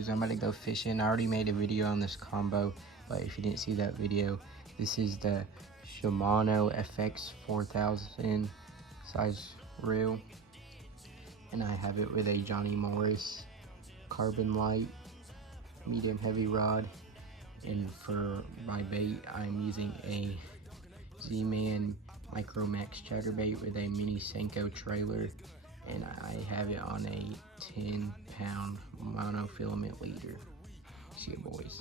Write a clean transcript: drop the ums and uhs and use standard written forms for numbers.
boys, I'm about to go fishing. I already made a video on this combo, but if you didn't see that video, this is the Shimano FX 4000 size reel, and I have it with a Johnny Morris carbon light medium heavy rod. And for my bait, I'm using a Z-Man Micromax chatterbait with a mini Senko trailer, and I have it on a 10-pound monofilament leader. See you, boys.